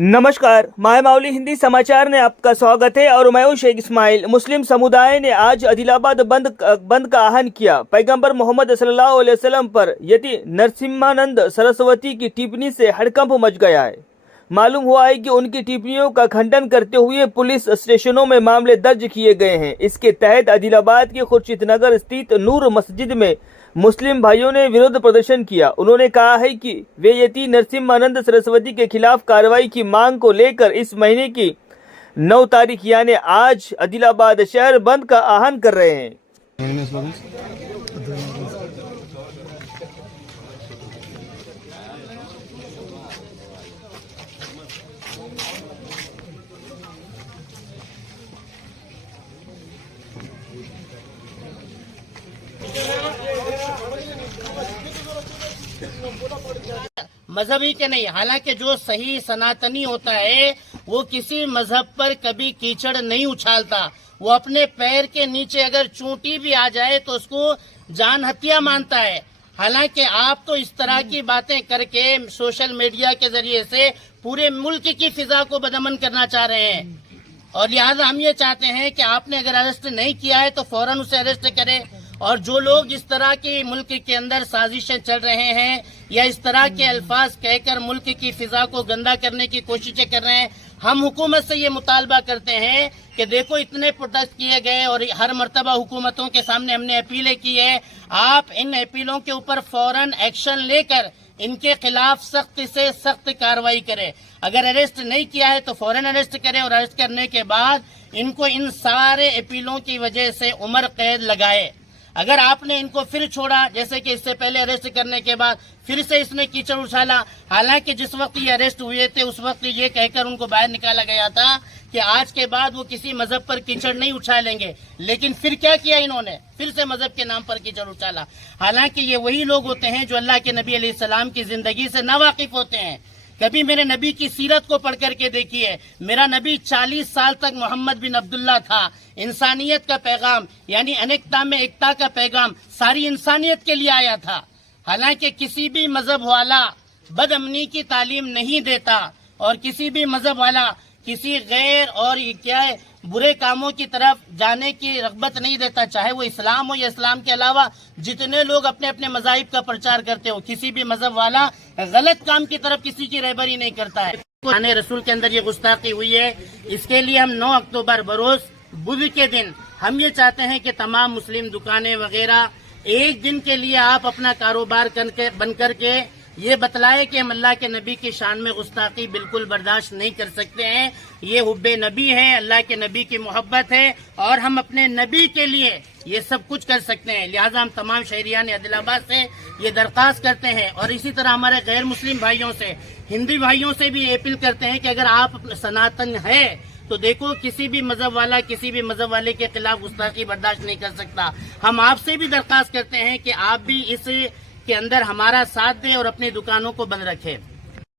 नमस्कार, माय माउली हिंदी समाचार में आपका स्वागत है और मैं हूं शेख इस्माइल। मुस्लिम समुदाय ने आज आदिलाबाद बंद का आह्वान किया। पैगंबर मोहम्मद सल्लल्लाहु अलैहि वसल्लम पर यति नरसिम्हानंद सरस्वती की टिप्पणी से हड़कंप मच गया है। मालूम हुआ है कि उनकी टिप्पणियों का खंडन करते हुए पुलिस स्टेशनों में मामले दर्ज किए गए हैं। इसके तहत आदिलाबाद के खुर्शीद नगर स्थित नूर मस्जिद में मुस्लिम भाइयों ने विरोध प्रदर्शन किया। उन्होंने कहा है कि वे यति नरसिम्हानंद सरस्वती के खिलाफ कार्रवाई की मांग को लेकर इस महीने की 9 तारीख यानी आज आदिलाबाद शहर बंद का आह्वान कर रहे हैं। मजहबी के नहीं, हालांकि जो सही सनातनी होता है वो किसी मजहब पर कभी कीचड़ नहीं उछालता। वो अपने पैर के नीचे अगर चूंटी भी आ जाए तो उसको जान हत्या मानता है। हालांकि आप तो इस तरह की बातें करके सोशल मीडिया के जरिए से पूरे मुल्क की फिजा को बदअमन करना चाह रहे हैं और लिहाजा हम ये चाहते हैं कि आपने अगर अरेस्ट नहीं किया है तो फौरन उसे अरेस्ट करें। और जो लोग इस तरह की मुल्क के अंदर साजिशें चल रहे हैं या इस तरह के अल्फाज कहकर मुल्क की फिजा को गंदा करने की कोशिशें कर रहे हैं, हम हुकूमत से ये मुतालबा करते हैं कि देखो इतने प्रोटेस्ट किए गए और हर मर्तबा हुकूमतों के सामने हमने अपीलें की है, आप इन अपीलों के ऊपर फौरन एक्शन लेकर इनके खिलाफ सख्त से सख्त कार्रवाई करें। अगर अरेस्ट नहीं किया है तो फौरन अरेस्ट करें और अरेस्ट करने के बाद इनको इन सारे अपीलों की वजह से उम्र कैद लगाए। अगर आपने इनको फिर छोड़ा, जैसे कि इससे पहले अरेस्ट करने के बाद फिर से इसने कीचड़ उछाला, हालांकि जिस वक्त ये अरेस्ट हुए थे उस वक्त ये कहकर उनको बाहर निकाला गया था कि आज के बाद वो किसी मजहब पर कीचड़ नहीं उछालेंगे, लेकिन फिर क्या किया इन्होंने, फिर से मजहब के नाम पर कीचड़ उछाला। हालांकि ये वही लोग होते हैं जो अल्लाह के नबी अलैहिस्सलाम की जिंदगी से नावाकिफ होते हैं। कभी मेरे नबी की सीरत को पढ़ करके देखिए, मेरा नबी 40 साल तक मोहम्मद बिन अब्दुल्ला था। इंसानियत का पैगाम यानी अनेकता में एकता का पैगाम सारी इंसानियत के लिए आया था। हालांकि किसी भी मजहब वाला बदअमनी की तालीम नहीं देता और किसी भी मजहब वाला किसी गैर और क्या है बुरे कामों की तरफ जाने की रग़बत नहीं देता, चाहे वो इस्लाम हो या इस्लाम के अलावा जितने लोग अपने अपने मज़ाहिब का प्रचार करते हो। किसी भी मजहब वाला गलत काम की तरफ किसी की रहबरी नहीं करता है। आने रसूल के अंदर ये गुस्ताखी हुई है, इसके लिए हम 9 अक्टूबर बरोज बुध के दिन हम ये चाहते हैं कि तमाम मुस्लिम दुकानें वगैरह एक दिन के लिए आप अपना कारोबार बंद करके ये बतलाए कि हम अल्लाह के नबी की शान में गुस्ताखी बिल्कुल बर्दाश्त नहीं कर सकते हैं। ये हुब्बे नबी है, अल्लाह के नबी की मोहब्बत है और हम अपने नबी के लिए ये सब कुछ कर सकते हैं। लिहाजा हम तमाम शहरियान आदिलाबाद से ये दरख्वास्त करते हैं और इसी तरह हमारे गैर मुस्लिम भाइयों से, हिंदी भाइयों से भी अपील करते हैं कि अगर आप सनातन है तो देखो किसी भी मजहब वाला किसी भी मजहब वाले के खिलाफ गुस्ताखी बर्दाश्त नहीं कर सकता। हम आपसे भी दरख्वास्त करते हैं कि आप भी इस के अंदर हमारा साथ दें और अपनी दुकानों को बंद रखें।